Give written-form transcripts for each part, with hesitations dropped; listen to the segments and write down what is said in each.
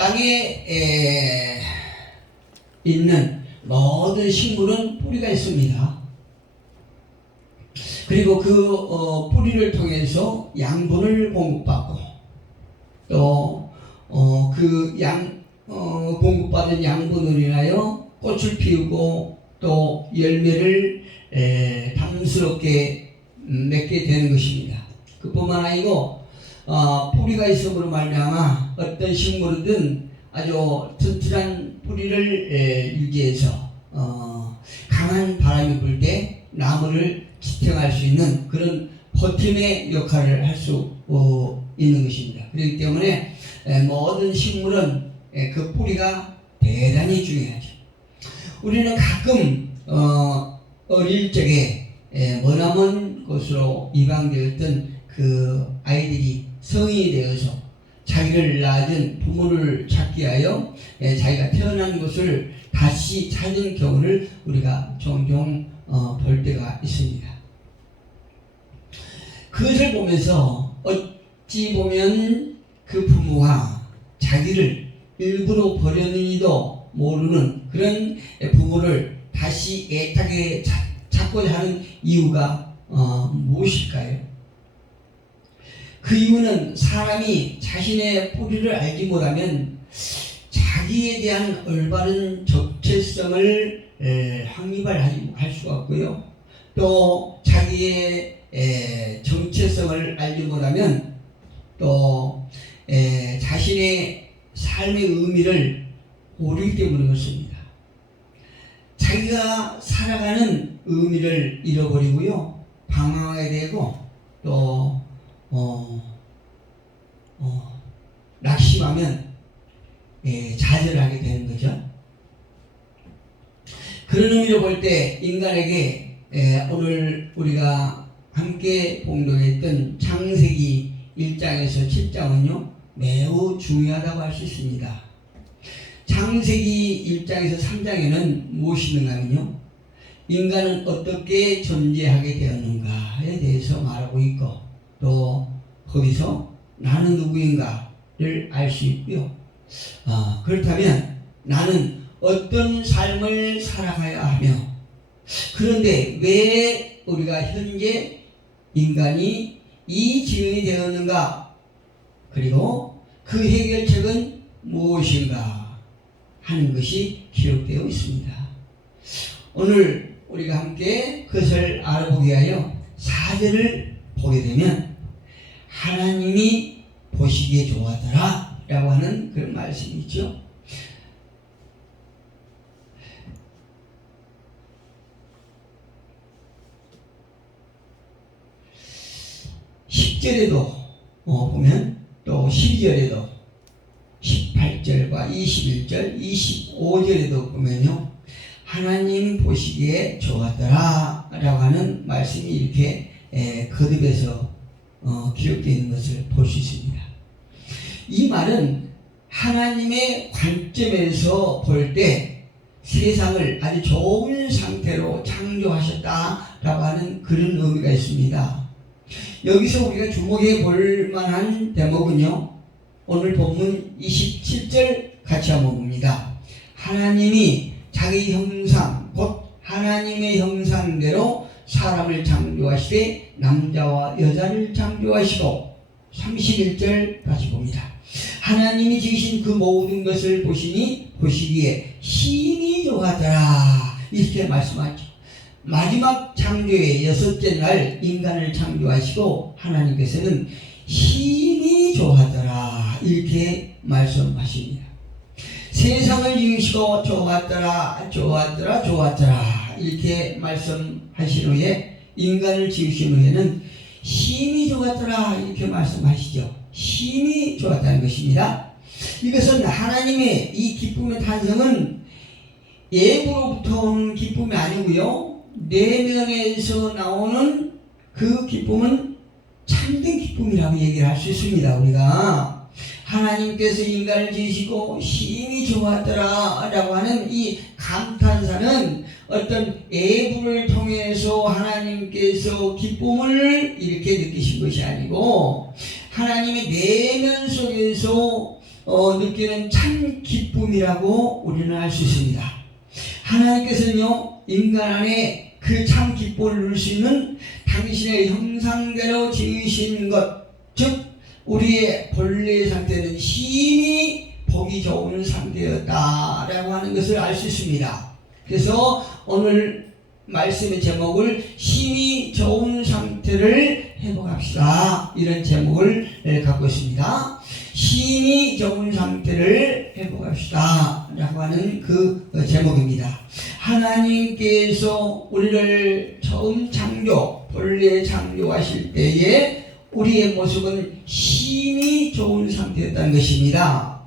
땅에 있는 모든 식물은 뿌리가 있습니다. 그리고 그 뿌리를 통해서 양분을 공급받고 또 그 공급받은 양분으로 인하여 꽃을 피우고 또 열매를 담스럽게 맺게 되는 것입니다. 그뿐만 아니고 뿌리가 있음으로 말미암아 어떤 식물이든 아주 튼튼한 뿌리를 유지해서 강한 바람이 불 때 나무를 지탱할 수 있는 그런 버팀의 역할을 할 수 있는 것입니다. 그렇기 때문에 모든 식물은 그 뿌리가 대단히 중요하죠. 우리는 가끔 어릴 적에 머나먼 곳으로 이방되었던 그 아이들이 성인이 되어서 자기를 낳은 부모를 찾기 위하여 자기가 태어난 곳을 다시 찾은 경우를 우리가 종종 볼 때가 있습니다. 그것을 보면서 어찌 보면 그 부모가 자기를 일부러 버렸는지도 모르는 그런 부모를 다시 애타게 찾고자 하는 이유가 무엇일까요? 그 이유는 사람이 자신의 뿌리를 알지 못하면 자기에 대한 올바른 적체성을 확립할 수가 없고요. 또 자기의 정체성을 알지 못하면 또 자신의 삶의 의미를 모르기 때문에 그렇습니다. 자기가 살아가는 의미를 잃어버리고요. 방황하게 되고 또 낙심하면 좌절하게 되는 거죠. 그런 의미로 볼 때 인간에게 오늘 우리가 함께 봉독했던 창세기 1장에서 7장은요 매우 중요하다고 할 수 있습니다. 창세기 1장에서 3장에는 무엇이 있는가 하면요 인간은 어떻게 존재하게 되었는가에 대해서 말하고 있고 또 거기서 나는 누구인가를 알 수 있고요. 그렇다면 나는 어떤 삶을 살아가야 하며 그런데 왜 우리가 현재 인간이 이 지경이 되었는가 그리고 그 해결책은 무엇인가 하는 것이 기록되어 있습니다. 오늘 우리가 함께 그것을 알아보기 위하여 4절을 보게 되면 하나님이 보시기에 좋았더라 라고 하는 그런 말씀이 있죠. 10절에도 보면 또 12절에도 18절과 21절 25절에도 보면요 하나님 보시기에 좋았더라 라고 하는 말씀이 이렇게 거듭해서 기록되어 있는 것을 볼 수 있습니다. 이 말은 하나님의 관점에서 볼 때 세상을 아주 좋은 상태로 창조하셨다라고 하는 그런 의미가 있습니다. 여기서 우리가 주목해 볼 만한 대목은요 오늘 본문 27절 같이 한번 봅니다. 하나님이 자기 형상 곧 하나님의 형상대로 사람을 창조하시되 남자와 여자를 창조하시고 31절 다시 봅니다. 하나님이 지으신 그 모든 것을 보시니 보시기에 심히 좋았더라 이렇게 말씀하죠. 마지막 창조의 6째 날 인간을 창조하시고 하나님께서는 심히 좋았더라 이렇게 말씀하십니다. 세상을 지으시고 좋았더라 좋았더라 좋았더라 이렇게 말씀하신 후에 인간을 지으신 후에는 심히 좋았더라 이렇게 말씀하시죠. 심히 좋았다는 것입니다. 이것은 하나님의 이 기쁨의 탄생은 예고로부터 오는 기쁨이 아니고요 내면에서 나오는 그 기쁨은 참된 기쁨이라고 얘기를 할 수 있습니다. 우리가 하나님께서 인간을 지으시고 심히 좋았더라 라고 하는 이 감탄사는 어떤 애부를 통해서 하나님께서 기쁨을 이렇게 느끼신 것이 아니고 하나님의 내면 속에서 느끼는 참 기쁨이라고 우리는 알 수 있습니다. 하나님께서는요, 인간 안에 그 참 기쁨을 누릴 수 있는 당신의 형상대로 지으신 것, 즉 우리의 본래 상태는 심히 보기 좋은 상태였다라고 하는 것을 알 수 있습니다. 그래서 오늘 말씀의 제목을 심히 좋은 상태를 회복합시다, 이런 제목을 갖고 있습니다. 심히 좋은 상태를 회복합시다 라고 하는 그 제목입니다. 하나님께서 우리를 처음 본래 창조하실 때에 우리의 모습은 심히 좋은 상태였다는 것입니다.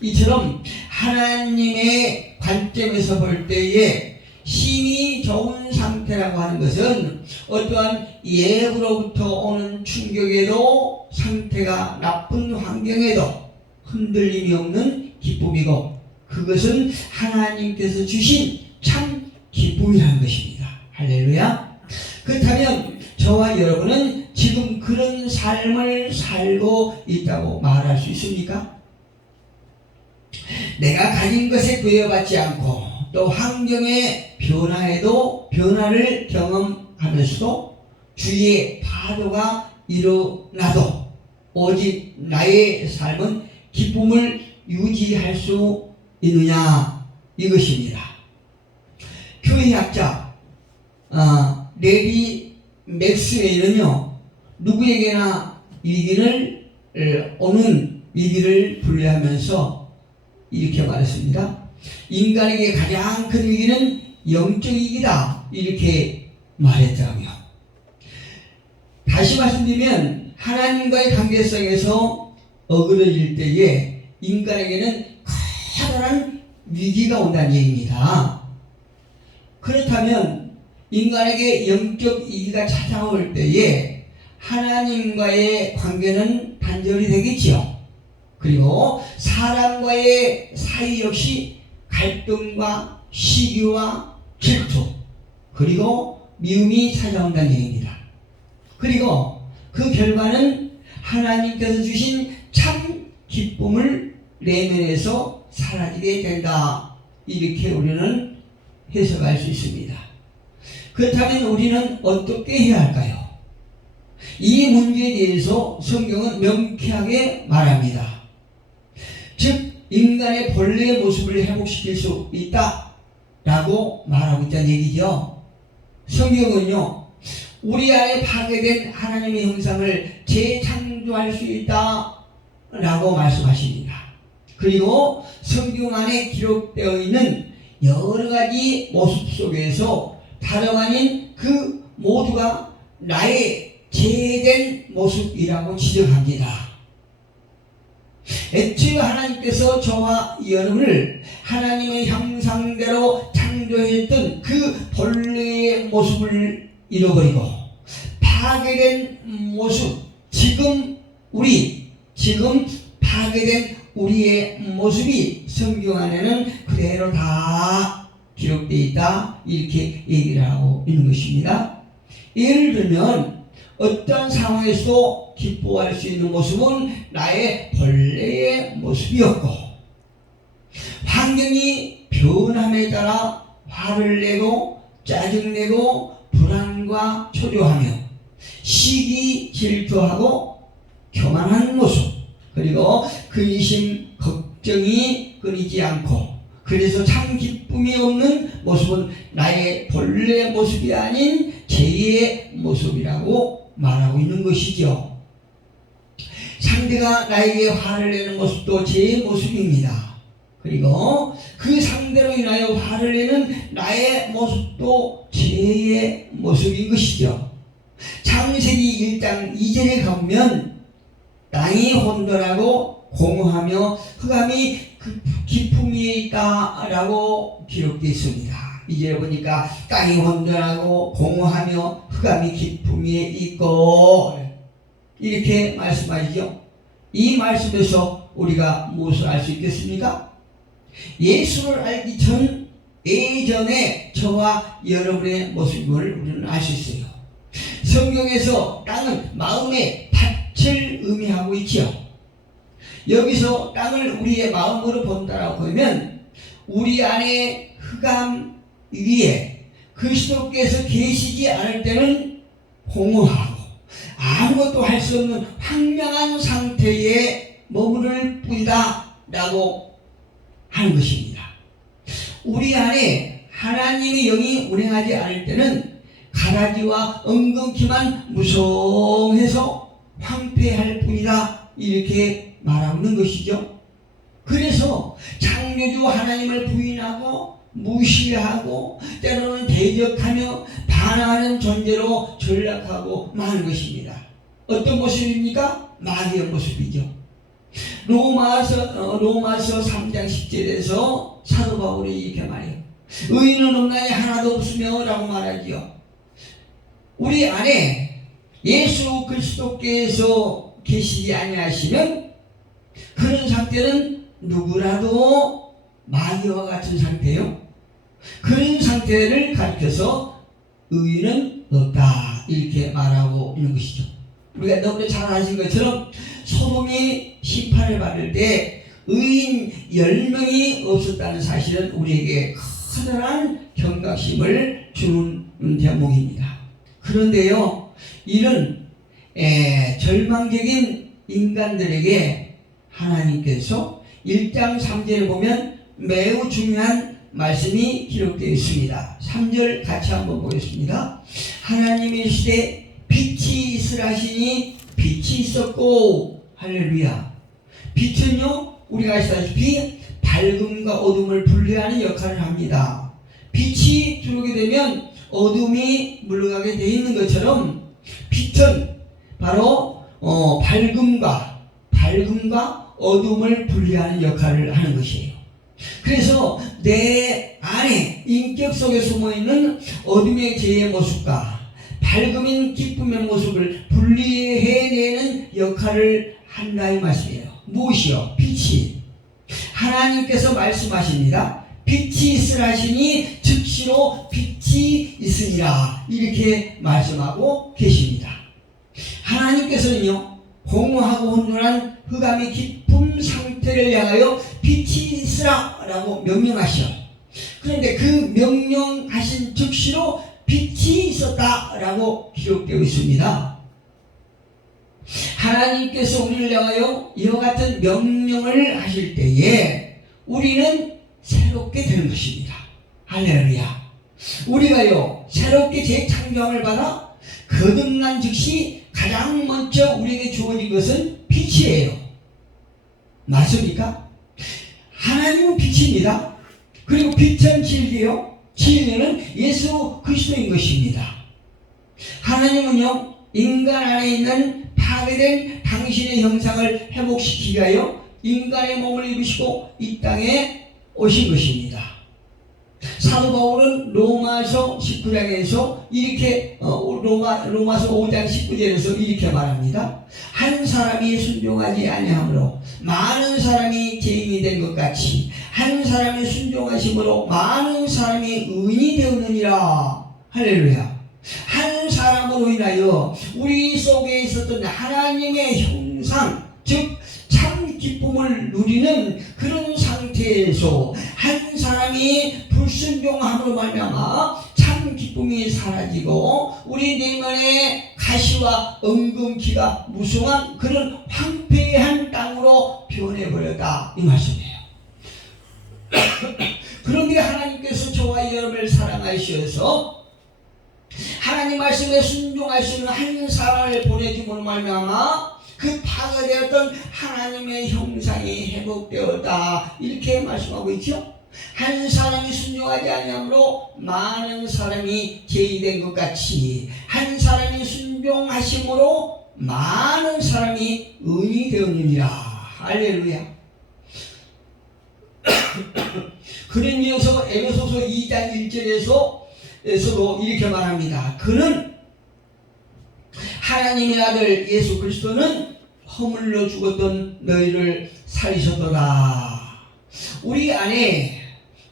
이처럼 하나님의 관점에서 볼 때에 심히 좋은 상태라고 하는 것은 어떠한 예부로부터 오는 충격에도, 상태가 나쁜 환경에도 흔들림이 없는 기쁨이고, 그것은 하나님께서 주신 참 기쁨이라는 것입니다. 할렐루야. 그렇다면 저와 여러분은 지금 그런 삶을 살고 있다고 말할 수 있습니까? 내가 가진 것에 구애받지 않고 또 환경의 변화에도 변화를 경험하면서도 주위의 파도가 일어나도 오직 나의 삶은 기쁨을 유지할 수 있느냐, 이것입니다. 교회학자 레비 맥스웰은요, 누구에게나 위기를 오는 위기를 분류하면서 이렇게 말했습니다. 인간에게 가장 큰 위기는 영적 위기다, 이렇게 말했더라고요. 다시 말씀드리면 하나님과의 관계성에서 어그러질 때에 인간에게는 커다란 위기가 온다는 얘기입니다. 그렇다면 인간에게 영적 위기가 찾아올 때에 하나님과의 관계는 단절이 되겠지요. 그리고 사람과의 사이 역시 갈등과 시기와 질투, 그리고 미움이 찾아온다는 얘기입니다. 그리고 그 결과는 하나님께서 주신 참 기쁨을 내면에서 사라지게 된다, 이렇게 우리는 해석할 수 있습니다. 그렇다면 우리는 어떻게 해야 할까요? 이 문제에 대해서 성경은 명쾌하게 말합니다. 즉 인간의 본래의 모습을 회복시킬 수 있다 라고 말하고 있다는 얘기죠. 성경은요, 우리 안에 파괴된 하나님의 형상을 재창조할 수 있다 라고 말씀하십니다. 그리고 성경 안에 기록되어 있는 여러 가지 모습 속에서 다름 아닌 그 모두가 나의 죄된 모습이라고 지적합니다. 애초에 하나님께서 저와 여러분을 하나님의 형상대로 창조했던 그 본래의 모습을 잃어버리고 파괴된 모습, 지금 파괴된 우리의 모습이 성경 안에는 그대로 다 기록되어 있다, 이렇게 얘기를 하고 있는 것입니다. 예를 들면 어떤 상황에서도 기뻐할 수 있는 모습은 나의 본래의 모습이었고, 환경이 변함에 따라 화를 내고 짜증내고 불안과 초조하며 시기 질투하고 교만한 모습, 그리고 근심 걱정이 끊이지 않고, 그래서 참 기쁨이 없는 모습은 나의 본래 모습이 아닌 죄의 모습이라고 말하고 있는 것이죠. 상대가 나에게 화를 내는 모습도 죄의 모습입니다. 그리고 그 상대로 인하여 화를 내는 나의 모습도 죄의 모습인 것이죠. 창세기 1장 2절에 가보면 땅이 혼돈하고 공허하며 흑암이 깊음 위에 있다라고 기록되어 있습니다. 이제 보니까 땅이 혼돈하고 공허하며 흑암이 깊음 위에 있고, 이렇게 말씀하시죠. 이 말씀에서 우리가 무엇을 알 수 있겠습니까? 예수를 알기 전 예전에 저와 여러분의 모습을 우리는 알 수 있어요. 성경에서 땅은 마음의 밭을 의미하고 있죠. 여기서 땅을 우리의 마음으로 본다라고 하면 우리 안에 흑암 위에 그리스도께서 계시지 않을 때는 공허하고 아무것도 할 수 없는 황량한 상태에 머무를 뿐이다 라고 하는 것입니다. 우리 안에 하나님의 영이 운행하지 않을 때는 가라지와 엉겅퀴만 무성해서 황폐할 뿐이다 이렇게 말하고 있는 것이죠. 그래서 창조주 하나님을 부인하고 무시하고 때로는 대적하며 반항하는 존재로 전락하고 마는 것입니다. 어떤 모습입니까? 마귀의 모습이죠. 로마서 3장 10절에서 사도 바울이 이렇게 말해요. 의인은 없나니 하나도 없으며 라고 말하지요. 우리 안에 예수 그리스도께서 계시지 아니하시면 그런 상태는 누구라도 마귀와 같은 상태요. 그런 상태를 가르쳐서 의인은 없다 이렇게 말하고 있는 것이죠. 우리가 너무나 잘 아신 것처럼 소돔이 심판을 받을 때 의인 10명이 없었다는 사실은 우리에게 커다란 경각심을 주는 대목입니다. 그런데요, 이런 절망적인 인간들에게 하나님께서 1장 3절에 보면 매우 중요한 말씀이 기록되어 있습니다. 3절 같이 한번 보겠습니다. 하나님의 시대 빛이 있으라 하시니 빛이 있었고. 할렐루야. 빛은요, 우리가 아시다시피 밝음과 어둠을 분리하는 역할을 합니다. 빛이 들어오게 되면 어둠이 물러가게 되어 있는 것처럼 빛은 바로 밝음과 어둠을 분리하는 역할을 하는 것이에요. 그래서 내 안에 인격 속에 숨어있는 어둠의 죄의 모습과 밝음인 기쁨의 모습을 분리해내는 역할을 한다 이 말씀이에요. 무엇이요? 빛이. 하나님께서 말씀하십니다. 빛이 있으라 하시니 즉시로 빛이 있으니라 이렇게 말씀하고 계십니다. 하나님께서는요, 공허하고 혼돈한 흑암의 깊은 상태를 향하여 빛이 있으라 라고 명령하셔. 그런데 그 명령하신 즉시로 빛이 있었다 라고 기록되어 있습니다. 하나님께서 우리를 향하여 이와 같은 명령을 하실 때에 우리는 새롭게 되는 것입니다. 할렐루야. 우리가요, 새롭게 재창조함을 받아 거듭난 즉시 가장 먼저 우리에게 주어진 것은 빛이에요. 맞습니까? 하나님은 빛입니다. 그리고 빛은 진리요, 진리는 예수 그리스도인 것입니다. 하나님은요, 인간 안에 있는 파괴된 당신의 형상을 회복시키기 위하여 인간의 몸을 입으시고 이 땅에 오신 것입니다. 사도 바울은 로마서 19장에서 이렇게 로마서 5장 19절에서 이렇게 말합니다. 한 사람이 순종하지 아니함으로 많은 사람이 죄인이 된 것 같이 한 사람이 순종하심으로 많은 사람이 의인이 되었느니라. 할렐루야. 한 사람으로 인하여 우리 속에 있었던 하나님의 형상, 즉 참 기쁨을 누리는 그런 상태에서 한 사람이 불순종함으로 말미암아 참 기쁨이 사라지고 우리 내면의 가시와 엉겅퀴가 무성한 그런 황폐한 땅으로 변해버렸다 이 말씀이에요. 그런데 하나님께서 저와 여러분을 사랑하셔서 하나님 말씀에 순종할 수 있는 한 사람을 보내줌으로 말미암아 그 파괴되었던 하나님의 형상이 회복되었다 이렇게 말씀하고 있죠. 한 사람이 순종하지 아니함으로 많은 사람이 죄인된 것 같이 한 사람이 순종하심으로 많은 사람이 의인이 되었느니라. 할렐루야. 그런 이어서 에베소서 2장 1절에서도 이렇게 말합니다. 그는 하나님의 아들 예수 그리스도는 허물로 죽었던 너희를 살리셨도다. 우리 안에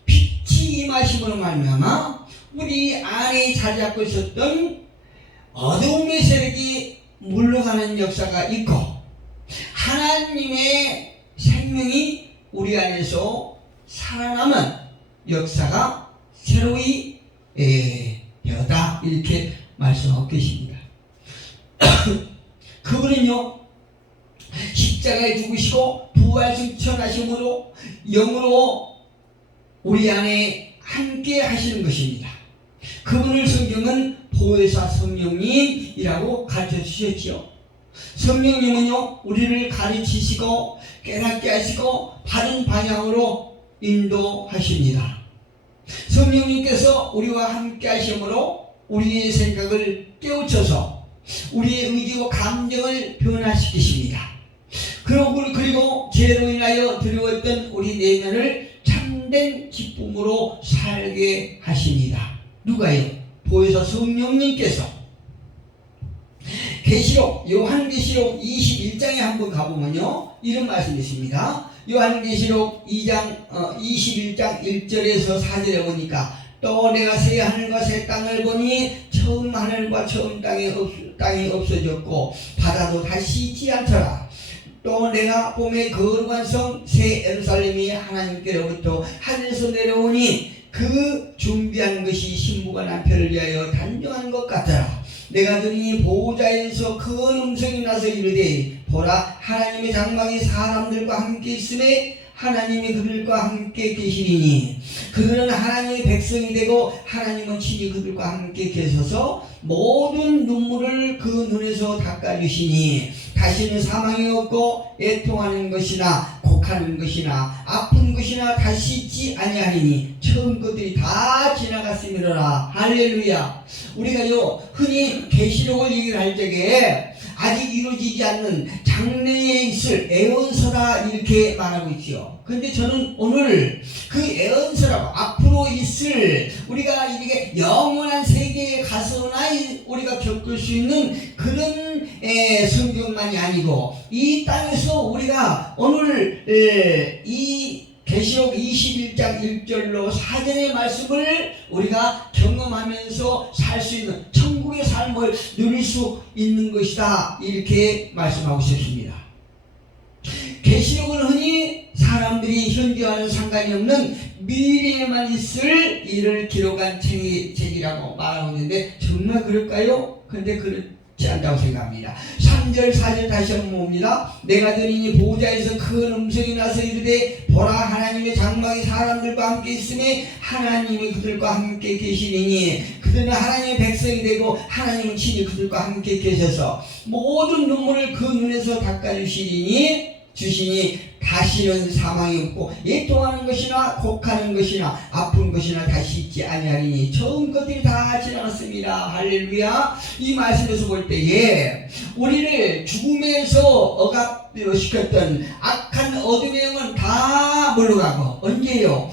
빛이 임하심으로 말미암아 우리 안에 자리 잡고 있었던 어두움의 세력이 물러가는 역사가 있고 하나님의 생명이 우리 안에서 살아남은 역사가 새로이 되었다 이렇게 말씀하고 계십니다. 그분은요 십자가에 죽으시고 부활승천하심으로 영으로 우리 안에 함께 하시는 것입니다. 그분을 성경은 보혜사 성령님이라고 가르쳐 주셨지요. 성령님은요 우리를 가르치시고 깨닫게 하시고 바른 방향으로 인도하십니다. 성령님께서 우리와 함께 하심으로 우리의 생각을 깨우쳐서 우리의 의지와 감정을 변화시키십니다. 그리고 죄로 인하여 두려웠던 우리 내면을 참된 기쁨으로 살게 하십니다. 누가요? 보혜사 성령님께서. 요한계시록 21장에 한번 가보면요 이런 말씀이 있습니다. 요한계시록 21장 1절에서 4절에 보니까 또 내가 새 하늘과 새 땅을 보니 처음 하늘과 처음 땅이 없어졌고 바다도 다시 있지 않더라. 또 내가 봄에 거룩한 성 새 예루살렘이 하나님께로부터 하늘에서 내려오니 그 준비한 것이 신부가 남편을 위하여 단정한 것 같더라. 내가 들으니 보호자에서 큰 음성이 나서 이르되 보라 하나님의 장막이 사람들과 함께 있음에 하나님이 그들과 함께 계시리니 그들은 하나님의 백성이 되고 하나님은 친히 그들과 함께 계셔서 모든 눈물을 그 눈에서 닦아주시니 다시는 사망이 없고 애통하는 것이나 곡하는 것이나 아픈 것이나 다시 있지 아니하리니 처음 것들이 다 지나갔음이로라. 할렐루야. 우리가요 흔히 계시록을 얘기를 할 적에 아직 이루어지지 않는 장래에 있을 애언서다 이렇게 말하고 있죠. 그런데 저는 오늘 그 애언서라고 앞으로 있을 우리가 이게 영원한 세계에 가서나 우리가 겪을 수 있는 그런 성경만이 아니고 이 땅에서 우리가 오늘 이 계시록 21장 1절로 4절의 말씀을 우리가 경험하면서 살 수 있는 천국의 삶을 누릴 수 있는 것이다 이렇게 말씀하고 싶습니다. 계시록은 흔히 사람들이 현재와는 상관이 없는 미래에만 있을 일을 기록한 책이라고 말하고 있는데 정말 그럴까요? 근데 그렇지 않다고 생각합니다. 3절 4절 다시 한번 봅니다. 내가 들으니 보호자에서 큰 음성이 나서 이르되 보라 하나님의 장막이 사람들과 함께 있음에 하나님이 그들과 함께 계시리니 그들은 하나님의 백성이 되고 하나님은 친히 그들과 함께 계셔서 모든 눈물을 그 눈에서 닦아주시니 다시는 사망이 없고 애통하는 것이나 곡하는 것이나 아픈 것이나 다시 있지 아니하리니 처음 것들이 다 지나갔습니다. 할렐루야. 이 말씀에서 볼 때에 우리를 죽음에서 억압시켰던 악한 어둠의 영은 다 물러가고 언제요?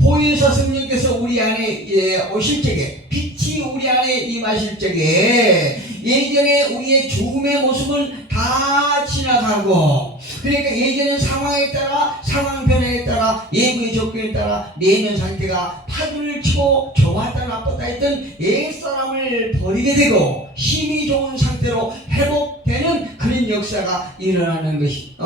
보혜사 성령께서 우리 안에 오실 적에 빛이 우리 안에 임하실 적에 예전에 우리의 죽음의 모습은 다 지나가고 그러니까 예전에 상황에 따라 상황 변화에 따라 예고의 조건에 따라 내면 상태가 파도를 치고 좋았다 나빴다 했던 옛사람을 버리게 되고 힘이 좋은 상태로 회복되는 그런 역사가 일어나는 것이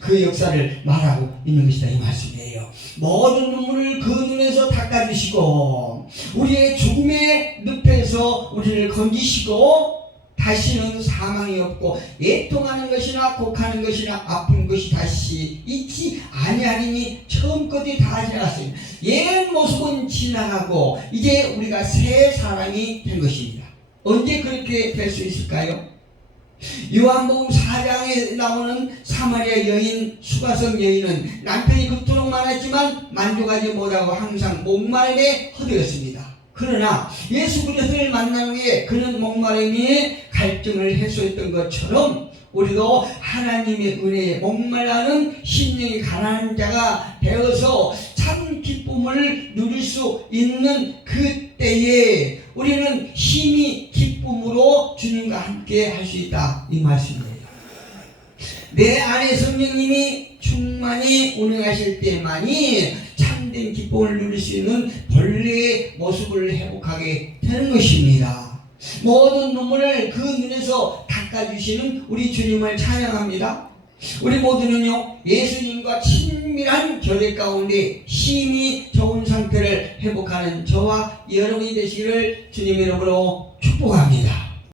그 역사를 말하고 있는 것이다 이 말씀이에요. 모든 눈물을 그 눈에서 닦아주시고 우리의 죽음의 늪에서 우리를 건지시고 다시는 사망이 없고 애통하는 것이나 곡하는 것이나 아픈 것이 다시 있지 아니하리니 처음 것이 다 지나갔습니다. 옛 모습은 지나가고 이제 우리가 새 사람이 된 것입니다. 언제 그렇게 될 수 있을까요? 요한복음 4장에 나오는 사마리아 여인 수가성 여인은 남편이 그토록 많았지만 만족하지 못하고 항상 목마름에 허되었습니다. 그러나 예수 그리스도를 만난 후에 그는 목마름이 갈증을 해소했던 것처럼 우리도 하나님의 은혜에 목말라는 심령이 가난한 자가 되어서 참 기쁨을 누릴 수 있는 그때에 우리는 힘이 기쁨으로 주님과 함께 할 수 있다 이 말씀이에요. 내 안에 성령님이 충만히 운행하실 때만이 참된 기쁨을 누릴 수 있는 본래의 모습을 회복하게 되는 것입니다. 모든 눈물을 그 눈에서 닦아주시는 우리 주님을 찬양합니다. 우리 모두는요, 예수님과 친밀한 교제 가운데 심히 좋은 상태를 회복하는 저와 여러분이 되시기를 주님의 이름으로 축복합니다.